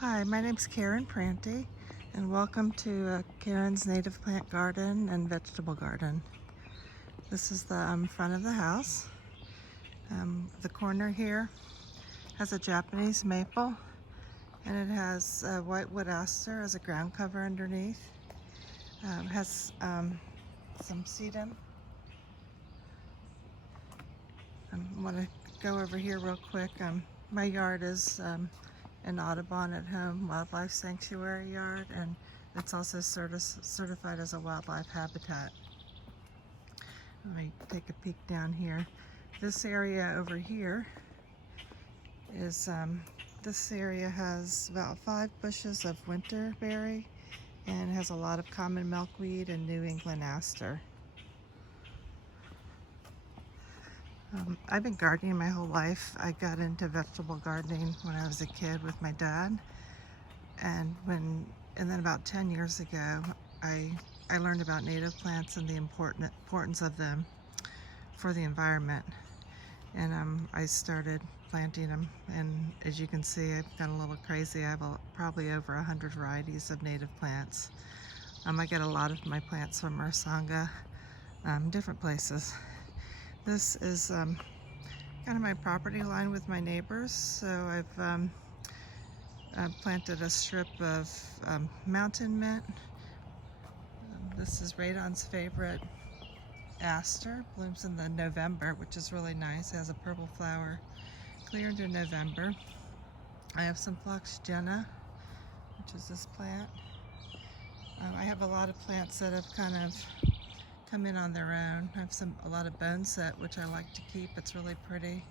Hi, my name's Karen Pranty, and welcome to Karen's Native Plant Garden and Vegetable Garden. This is the front of the house. The corner here has a Japanese maple, and it has whitewood aster as a ground cover underneath. Has some sedum. I want to go over here real quick. My yard is an Audubon at Home Wildlife Sanctuary yard, and it's also certified as a wildlife habitat. Let me take a peek down here. This area over here is, this area has about 5 bushes of winterberry and has a lot of common milkweed and New England aster. I've been gardening my whole life. I got into vegetable gardening when I was a kid with my dad, and then about 10 years ago I learned about native plants and the importance of them for the environment, and I started planting them, and as you can see, I've gone a little crazy. I have probably over 100 varieties of native plants. I get a lot of my plants from Ursanga, different places. This is kind of my property line with my neighbors, so I've planted a strip of mountain mint. This is Radon's favorite Aster, blooms in the November, which is really nice. It has a purple flower, clear into November. I have some Phlox Jenna, which is this plant. I have a lot of plants that have kind of come in on their own. I have a lot of bone set, which I like to keep. It's really pretty.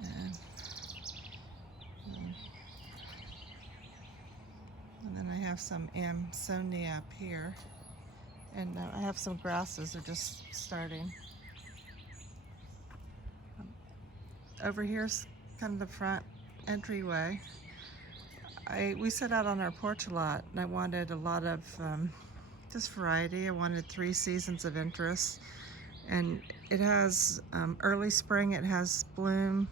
And then I have some Amsonia up here. And I have some grasses, they're just starting. Over here's kind of the front entryway. We set out on our porch a lot, and I wanted a lot of just variety. I wanted 3 seasons of interest, and it has early spring, it has bloom.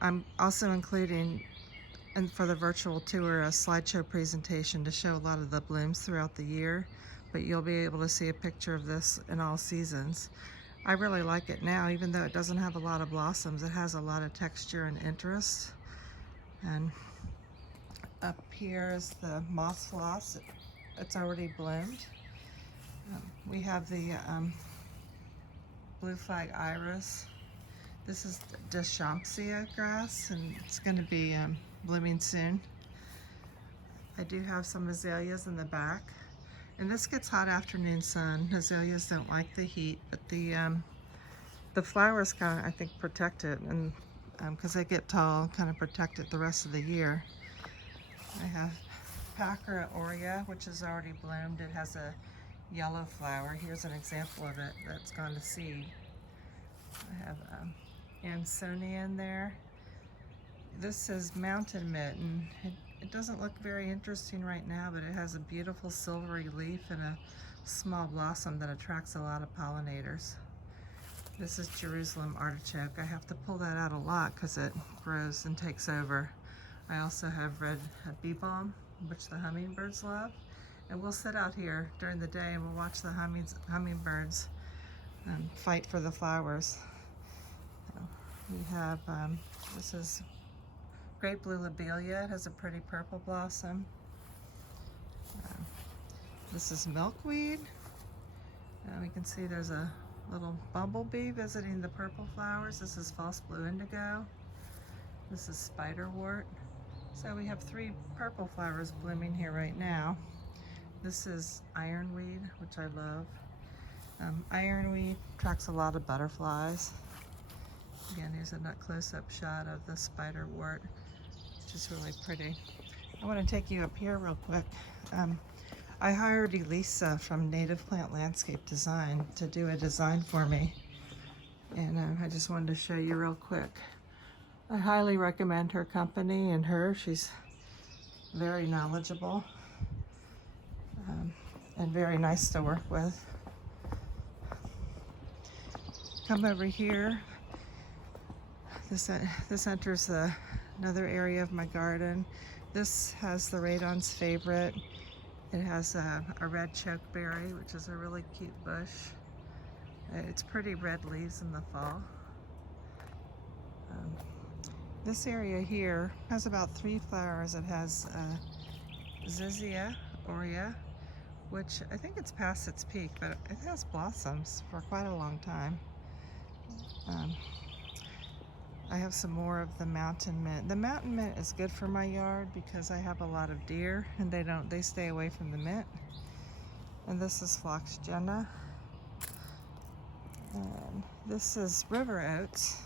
I'm also including, and for the virtual tour, a slideshow presentation to show a lot of the blooms throughout the year, but you'll be able to see a picture of this in all seasons. I really like it now, even though it doesn't have a lot of blossoms. It has a lot of texture and interest. And up here is the moss floss. It's already bloomed. We have the blue flag iris. This is Stiltgrass grass, and it's going to be blooming soon. I do have some azaleas in the back, and this gets hot afternoon sun. Azaleas don't like the heat, but the flowers kind of, I think, protect it, and because they get tall, kind of protect it the rest of the year. I have Packra aurea, which is already bloomed. It has a yellow flower. Here's an example of it that's gone to seed. I have Ansonia in there. This is mountain mitten. It doesn't look very interesting right now, but it has a beautiful silvery leaf and a small blossom that attracts a lot of pollinators. This is Jerusalem artichoke. I have to pull that out a lot because it grows and takes over. I also have red bee balm, which the hummingbirds love. And we'll sit out here during the day and we'll watch the hummingbirds fight for the flowers. We have, this is great blue lobelia. It has a pretty purple blossom. This is milkweed. We can see there's a little bumblebee visiting the purple flowers. This is false blue indigo. This is Spiderwort. So we have 3 purple flowers blooming here right now. This is ironweed, which I love. Ironweed attracts a lot of butterflies. Again, here's a close-up shot of the Spiderwort, which is really pretty. I want to take you up here real quick. I hired Elisa from Native Plant Landscape Design to do a design for me, and I just wanted to show you real quick. I highly recommend her company and her. She's very knowledgeable and very nice to work with. Come over here. This enters the another area of my garden. This has the radon's favorite. It has a red chokeberry, which is a really cute bush. It's pretty red leaves in the fall. This area here has about 3 flowers. It has Azaleas aurea, which I think it's past its peak, but it has blossoms for quite a long time. I have some more of the mountain mint. The mountain mint is good for my yard because I have a lot of deer and they stay away from the mint. And this is Phloxagena. And this is river oats,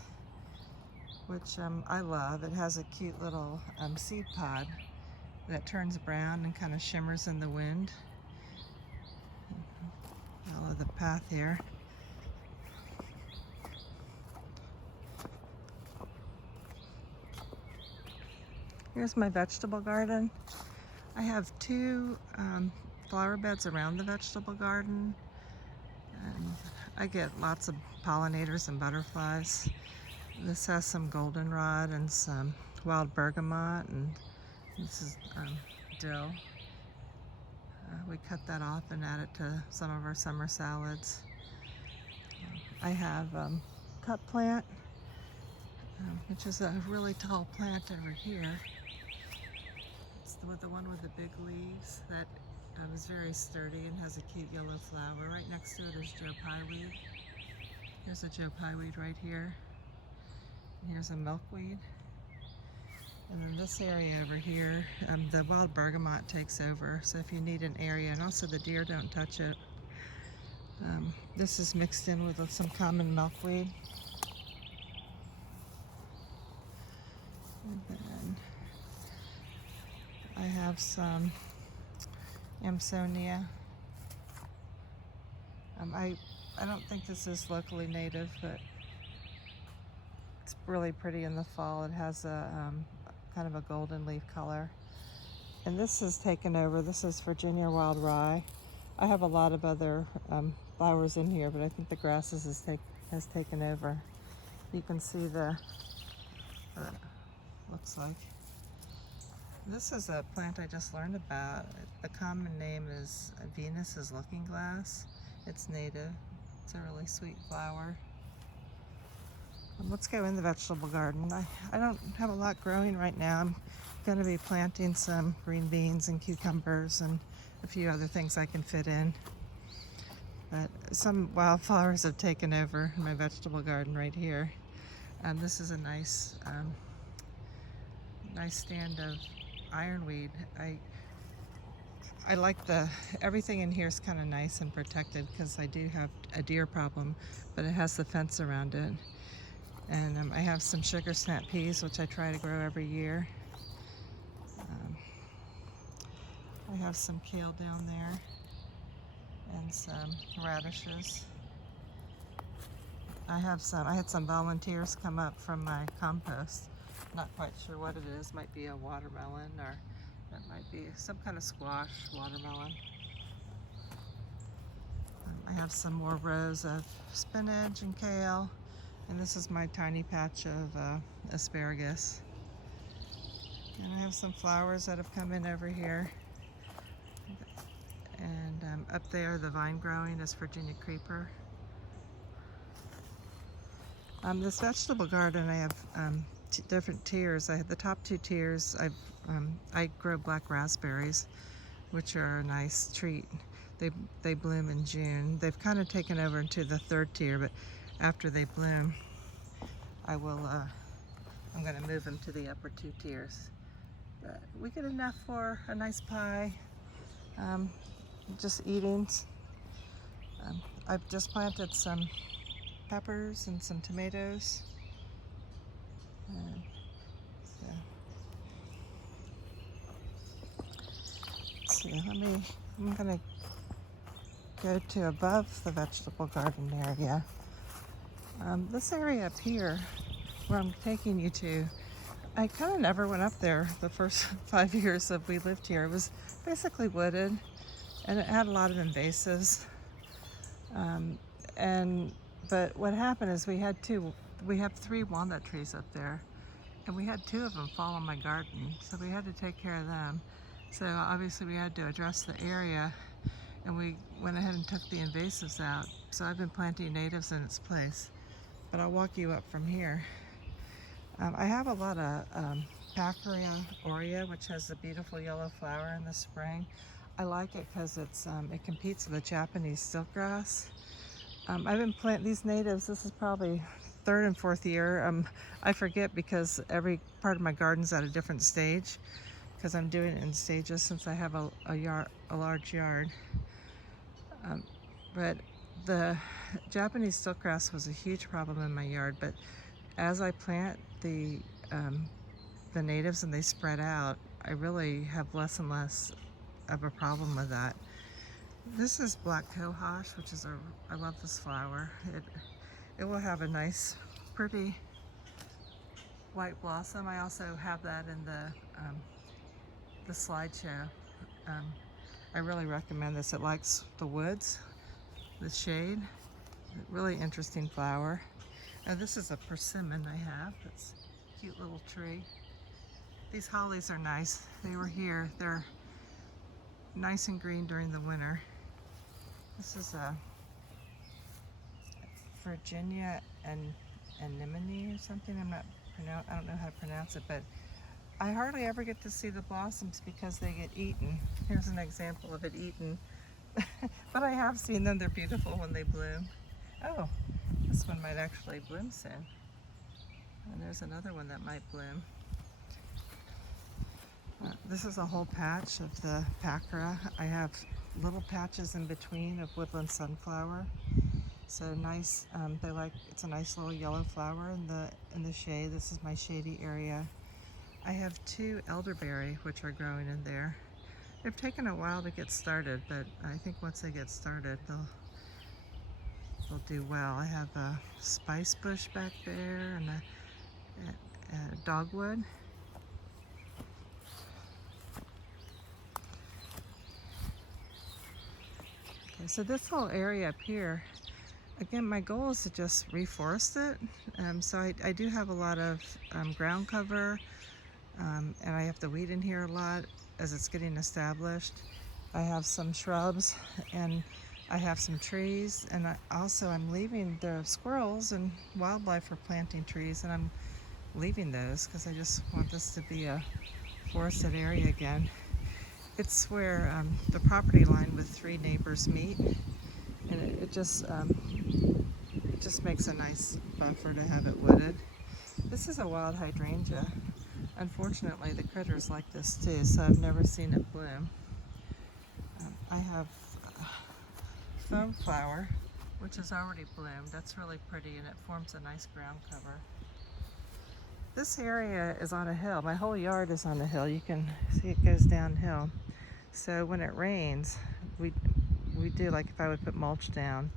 which I love. It has a cute little seed pod that turns brown and kind of shimmers in the wind. Follow the path here. Here's my vegetable garden. I have 2 flower beds around the vegetable garden. And I get lots of pollinators and butterflies. This has some goldenrod and some wild bergamot, and this is dill. We cut that off and add it to some of our summer salads. I have cut plant, which is a really tall plant over here. It's the one with the big leaves that is very sturdy and has a cute yellow flower. Right next to it is Joe Pyeweed. Here's a Joe Pyeweed right here. And here's a milkweed. And then this area over here, the wild bergamot takes over. So if you need an area, and also the deer don't touch it. This is mixed in with some common milkweed. And then I have some Amsonia. I don't think this is locally native, but it's really pretty in the fall. It has a kind of a golden leaf color. And this is taken over. This is Virginia Wild Rye. I have a lot of other flowers in here, but I think the grasses has taken over. You can see looks like. This is a plant I just learned about. The common name is Venus's looking glass. It's native. It's a really sweet flower. Let's go in the vegetable garden. I don't have a lot growing right now. I'm going to be planting some green beans and cucumbers and a few other things I can fit in. But some wildflowers have taken over my vegetable garden right here. This is a nice stand of ironweed. I like everything in here is kind of nice and protected because I do have a deer problem, but it has the fence around it. And I have some sugar snap peas, which I try to grow every year. I have some kale down there and some radishes. I had some volunteers come up from my compost. Not quite sure what it is. Might be a watermelon, or that might be some kind of squash watermelon. I have some more rows of spinach and kale. And this is my tiny patch of asparagus. And I have some flowers that have come in over here. And up there, the vine growing is Virginia creeper. This vegetable garden, I have different tiers. I have the top 2 tiers. I grow black raspberries, which are a nice treat. They bloom in June. They've kind of taken over into the 3rd tier, but after they bloom, I'm going to move them to the upper 2 tiers. But we get enough for a nice pie, just eating. I've just planted some peppers and some tomatoes. Let's see, I'm going to go to above the vegetable garden area. This area up here, where I'm taking you to, I kind of never went up there the first 5 years that we lived here. It was basically wooded, and it had a lot of invasives. But what happened is we have 3 walnut trees up there, and we had 2 of them fall on my garden, so we had to take care of them. So obviously we had to address the area, and we went ahead and took the invasives out. So I've been planting natives in its place, but I'll walk you up from here. I have a lot of Coreopsis, which has a beautiful yellow flower in the spring. I like it because it competes with the Japanese Stiltgrass. I've been planting these natives. This is probably 3rd and 4th year. I forget because every part of my garden's at a different stage, because I'm doing it in stages since I have a large yard. But the Japanese Stiltgrass was a huge problem in my yard. But as I plant the natives and they spread out, I really have less and less of a problem with that. This is black Cohosh, which is I love this flower. It will have a nice, pretty white blossom. I also have that in the slideshow. I really recommend this. It likes the woods, the shade. Really interesting flower. Now this is a persimmon I have. It's a cute little tree. These hollies are nice. They were here. They're nice and green during the winter. This is a Virginia anemone or something. I don't know how to pronounce it, but I hardly ever get to see the blossoms because they get eaten. Here's an example of it eaten. But I have seen them. They're beautiful when they bloom. Oh, this one might actually bloom soon. And there's another one that might bloom. This is a whole patch of the Pacra. I have little patches in between of woodland sunflower. So nice. It's a nice little yellow flower in the shade. This is my shady area. I have 2 elderberry which are growing in there. They've taken a while to get started, but I think once they get started, they'll do well. I have a spice bush back there and a dogwood. Okay, so this whole area up here, again, my goal is to just reforest it. So I do have a lot of ground cover, and I have to weed in here a lot as it's getting established. I have some shrubs and I have some trees, and I'm leaving the squirrels and wildlife for planting trees, and I'm leaving those because I just want this to be a forested area again. It's where the property line with 3 neighbors meet, and it just makes a nice buffer to have it wooded. This is a wild hydrangea. Unfortunately, the critters like this too, so I've never seen it bloom. I have foam flower, which has already bloomed. That's really pretty, and it forms a nice ground cover. This area is on a hill. My whole yard is on a hill. You can see it goes downhill. So when it rains, we do, like if I would put mulch down,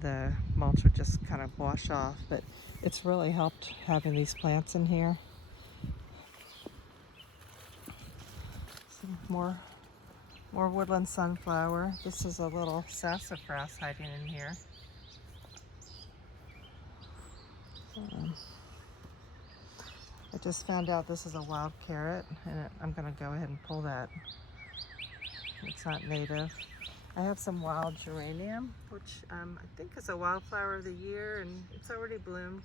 the mulch would just kind of wash off. But it's really helped having these plants in here. Some more woodland sunflower. This is a little sassafras hiding in here. I just found out this is a wild carrot, and I'm going to go ahead and pull that. It's not native. I have some wild geranium, which I think is a wildflower of the year, and it's already bloomed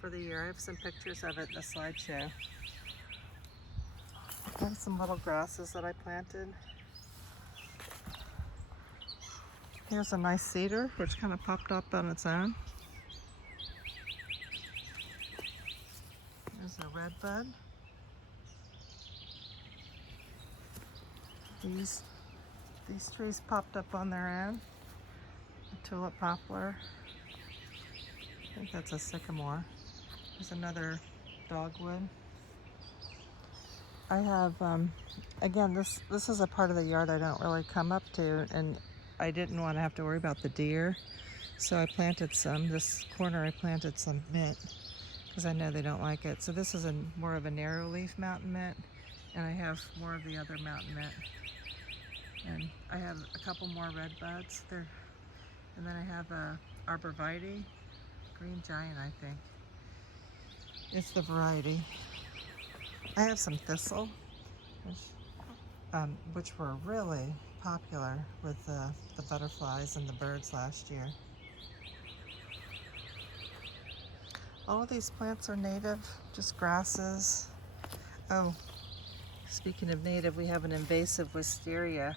for the year. I have some pictures of it in the slideshow. I have some little grasses that I planted. Here's a nice cedar, which kind of popped up on its own. There's a red bud. These trees popped up on their own. A tulip poplar. I think that's a sycamore. There's another dogwood. I have, again, this is a part of the yard I don't really come up to, and I didn't want to have to worry about the deer. So I planted this corner I planted some mint, because I know they don't like it. So this is more of a narrow leaf mountain mint, and I have more of the other mountain mint. And I have a couple more red buds there, and then I have a arborvitae, green giant, I think. It's the variety. I have some thistle, which were really popular with the butterflies and the birds last year. All of these plants are native, just grasses. Oh, speaking of native, we have an invasive wisteria.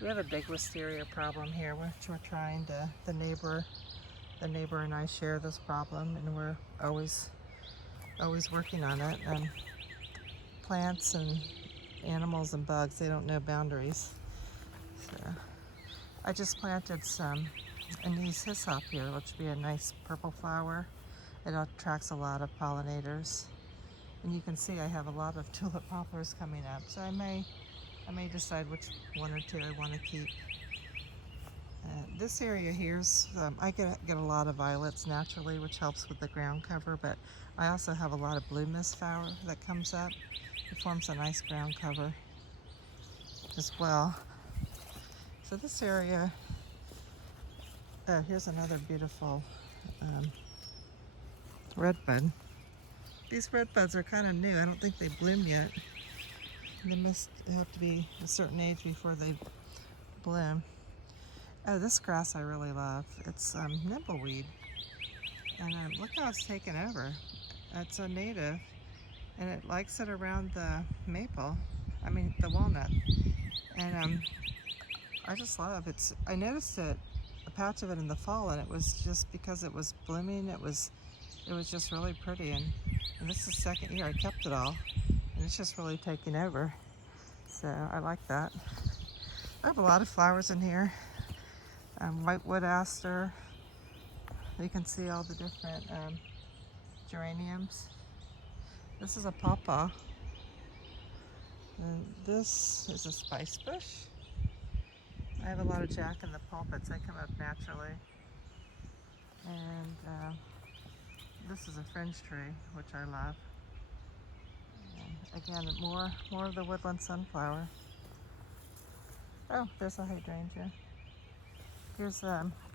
We have a big wisteria problem here, which we're trying to, the neighbor and I share this problem, and we're always working on it. Plants and animals and bugs, they don't know boundaries. So I just planted some anise hyssop here, which would be a nice purple flower. It attracts a lot of pollinators. And you can see I have a lot of tulip poplars coming up, so I may decide which one or two I want to keep. This area here's, I get a lot of violets naturally, which helps with the ground cover, but I also have a lot of blue mist flower that comes up. It forms a nice ground cover as well. So this area, here's another beautiful redbud. These redbuds are kind of new. I don't think they bloom yet. They must have to be a certain age before they bloom. Oh, this grass I really love. It's nimbleweed. And look how it's taken over. It's a native, and it likes it around the maple. I mean, the walnut. And I just love it. I noticed a patch of it in the fall, and it was just because it was blooming. It was just really pretty. And this is the second year I kept it all, and it's just really taking over. So I like that. I have a lot of flowers in here. Whitewood Aster. You can see all the different geraniums. This is a pawpaw. And this is a spice bush. I have a lot of jack in the pulpits. They come up naturally. And this is a fringe tree, which I love. And again, more of the woodland sunflower. Oh, there's a hydrangea. Here's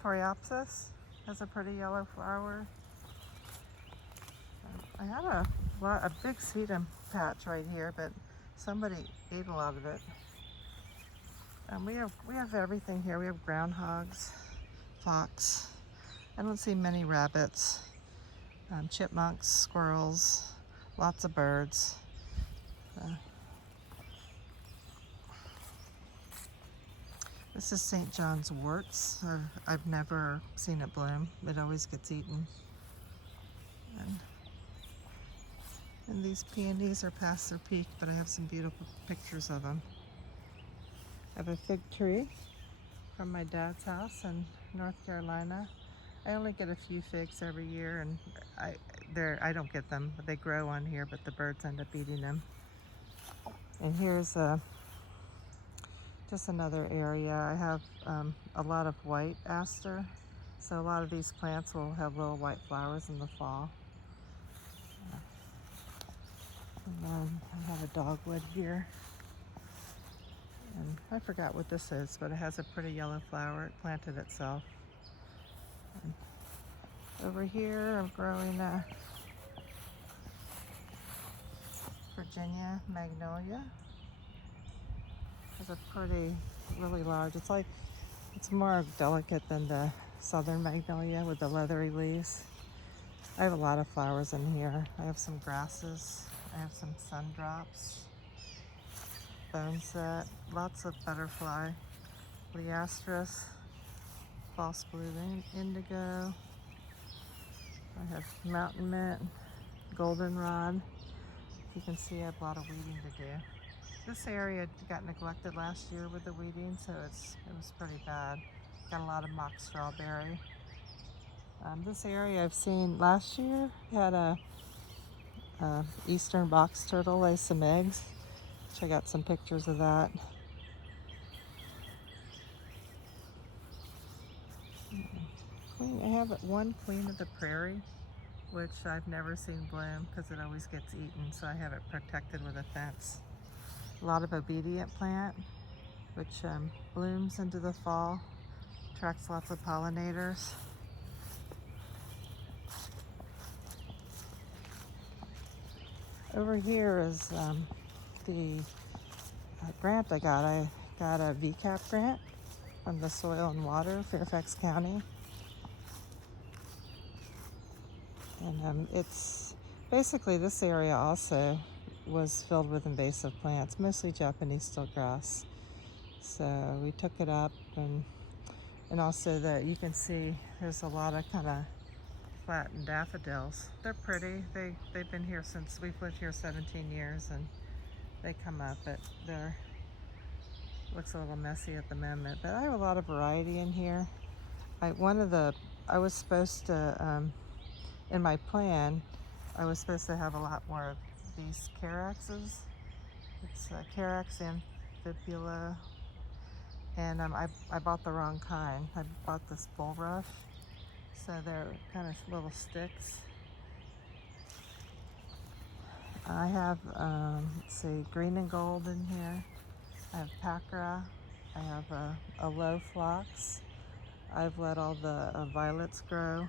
Coreopsis. Has a pretty yellow flower. I had a big sedum patch right here, but somebody ate a lot of it. We have everything here. We have groundhogs, fox. I don't see many rabbits, chipmunks, squirrels, lots of birds. This is St. John's Warts. I've never seen it bloom. It always gets eaten. And these peonies are past their peak, but I have some beautiful pictures of them. I have a fig tree from my dad's house in North Carolina. I only get a few figs every year, and I don't get them. They grow on here, but the birds end up eating them. And here's just another area. I have a lot of white aster, so a lot of these plants will have little white flowers in the fall. And then I have a dogwood here. And I forgot what this is, but it has a pretty yellow flower. It planted itself. And over here I'm growing a Virginia magnolia. It's a pretty, really large. It's more delicate than the southern magnolia with the leathery leaves. I have a lot of flowers in here. I have some grasses. I have some sundrops, boneset, lots of butterfly, Leastris, false blue indigo. I have mountain mint, goldenrod. You can see I have a lot of weeding to do. This area got neglected last year with the weeding, so it was pretty bad. Got a lot of mock strawberry. This area I've seen last year had a eastern box turtle lay some eggs, which I got some pictures of that. I have one queen of the prairie, which I've never seen bloom because it always gets eaten, so I have it protected with a fence. A lot of obedient plant, which blooms into the fall, attracts lots of pollinators. Over here is the grant I got. I got a VCAP grant from the Soil and Water, Fairfax County. And it's basically, this area also was filled with invasive plants, mostly Japanese stiltgrass. So we took it up, and also that you can see there's a lot of kind of flattened daffodils. They're pretty. They've been here since we've lived here 17 years, and they come up, but they're looks a little messy at the moment. But I have a lot of variety in here. I was supposed to in my plan, I was supposed to have a lot more of these Coreopsis. It's Coreopsis amphibula, and I bought the wrong kind. I bought this bulrush, so they're kind of little sticks. I have, let's see, green and gold in here. I have pacra. I have a low phlox. I've let all the violets grow.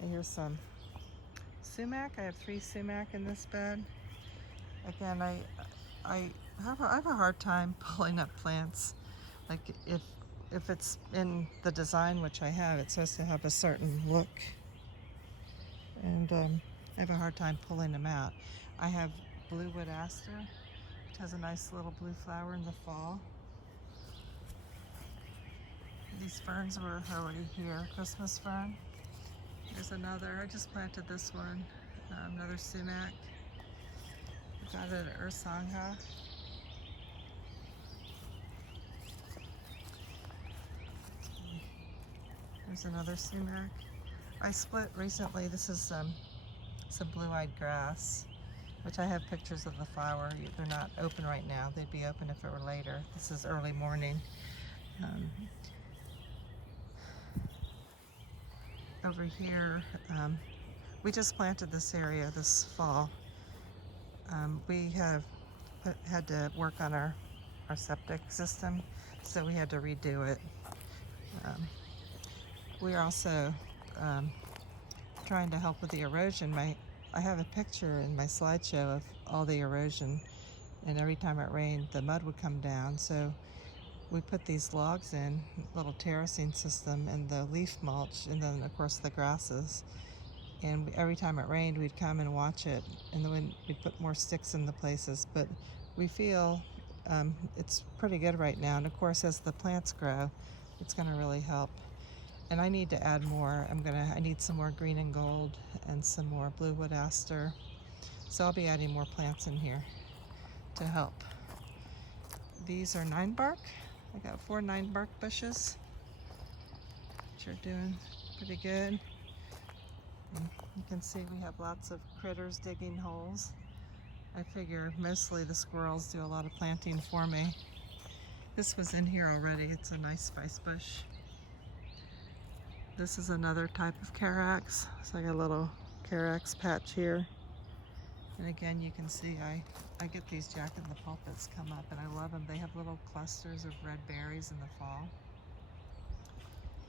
And here's some sumac. I have 3 sumac in this bed. Again, I have a hard time pulling up plants. Like if it's in the design, which I have, it's supposed to have a certain look, and I have a hard time pulling them out. I have bluewood aster, which has a nice little blue flower in the fall. These ferns were already here. Christmas fern. There's another. I just planted this one. Another sumac. Got it at Ursanga. There's another sumac. I split recently. This is some blue-eyed grass, which I have pictures of the flower. They're not open right now. They'd be open if it were later. This is early morning. Over here, we just planted this area this fall. We had to work on our septic system, so we had to redo it. We're also trying to help with the erosion. I have a picture in my slideshow of all the erosion, and every time it rained, the mud would come down. So we put these logs in, little terracing system, and the leaf mulch, and then of course the grasses. And every time it rained, we'd come and watch it, and then we'd put more sticks in the places. But we feel it's pretty good right now. And of course, as the plants grow, it's going to really help. And I need to add more. I need some more green and gold and some more bluewood aster. So I'll be adding more plants in here to help. These are 9-bark. I got 4 9-bark bushes, which are doing pretty good. And you can see we have lots of critters digging holes. I figure mostly the squirrels do a lot of planting for me. This was in here already. It's a nice spice bush. This is another type of Coreopsis. So I got a little Coreopsis patch here. And again, you can see I get these jack-in-the-pulpits come up, and I love them. They have little clusters of red berries in the fall.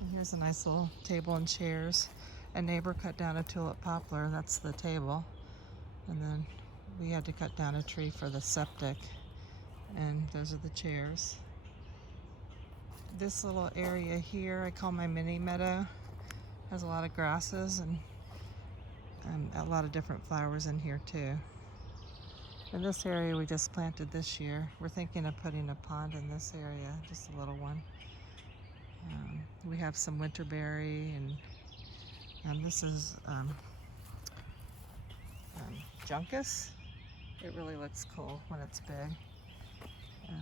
And here's a nice little table and chairs. A neighbor cut down a tulip poplar. That's the table. And then we had to cut down a tree for the septic. And those are the chairs. This little area here I call my mini meadow. Has a lot of grasses and a lot of different flowers in here too. In this area we just planted this year. We're thinking of putting a pond in this area, just a little one. We have some winterberry, and this is juncus. It really looks cool when it's big.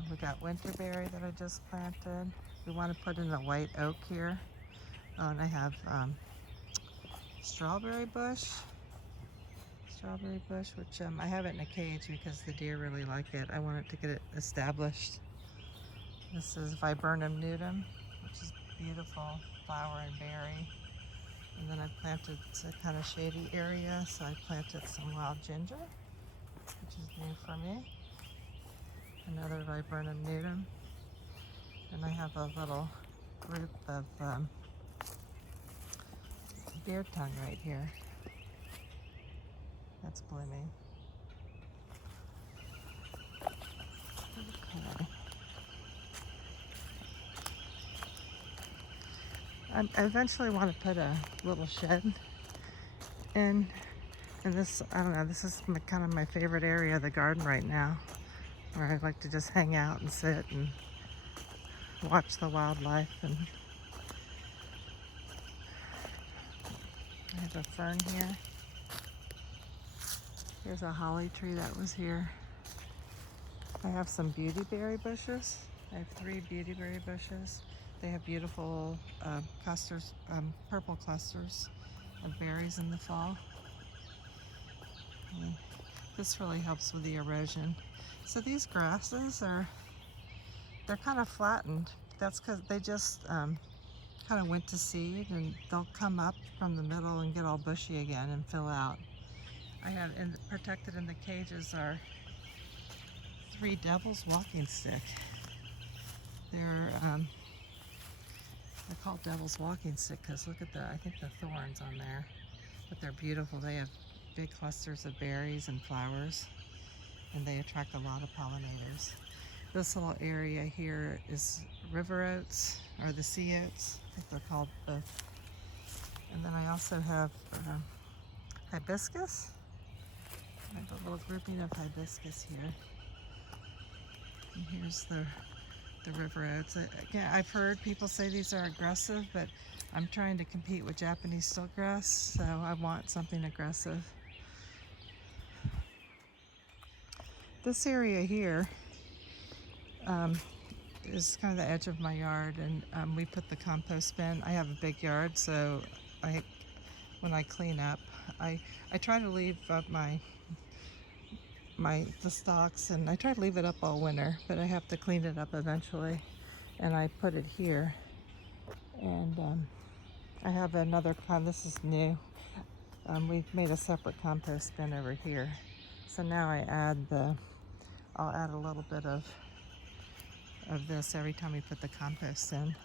We got winterberry that I just planted. We want to put in a white oak here. Oh, and I have strawberry bush, which I have it in a cage because the deer really like it. I wanted to get it established. This is Viburnum nudum, which is beautiful flower and berry. And then I planted, it's a kind of shady area, so I planted some wild ginger, which is new for me. Another Viburnum nudum. And I have a little group of beard tongue right here. That's blooming. I eventually want to put a little shed in. And this, I don't know, this is kind of my favorite area of the garden right now, where I like to just hang out and sit and watch the wildlife. And I have a fern here. Here's a holly tree that was here. I have some beautyberry bushes. I have 3 beautyberry bushes. They have beautiful clusters, purple clusters of berries in the fall. And this really helps with the erosion. So these grasses they're kind of flattened. That's because they just kind of went to seed, and they'll come up from the middle and get all bushy again and fill out. I have protected in the cages are 3 devil's walking stick. They're called devil's walking stick because look at I think the thorns on there, but they're beautiful. They have big clusters of berries and flowers, and they attract a lot of pollinators. This little area here is river oats, or the sea oats. I think they're called both. And then I also have hibiscus. I have a little grouping of hibiscus here. And here's the river oats. Again, I've heard people say these are aggressive, but I'm trying to compete with Japanese stiltgrass, so I want something aggressive. This area here is kind of the edge of my yard, and we put the compost bin. I have a big yard, so when I clean up, I try to leave up the stalks, and I try to leave it up all winter, but I have to clean it up eventually, and I put it here. And I have another this is new. We've made a separate compost bin over here, so now I'll add a little bit of this every time we put the compost in.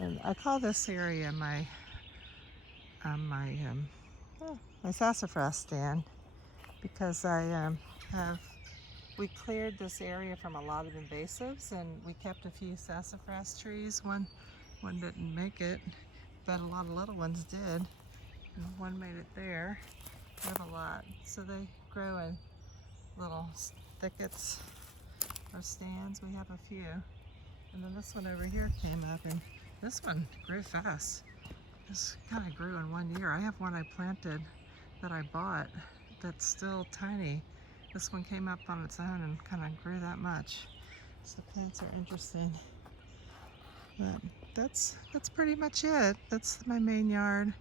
And I call this area my sassafras stand, because we cleared this area from a lot of invasives, and we kept a few sassafras trees. One didn't make it, but a lot of little ones did. And one made it there. We have a lot. So they grow in little thickets or stands. We have a few. And then this one over here came up, and this one grew fast. This kind of grew in 1 year. I have one I planted that I bought that's still tiny. This one came up on its own and kind of grew that much. So plants are interesting. But that's pretty much it. That's my main yard.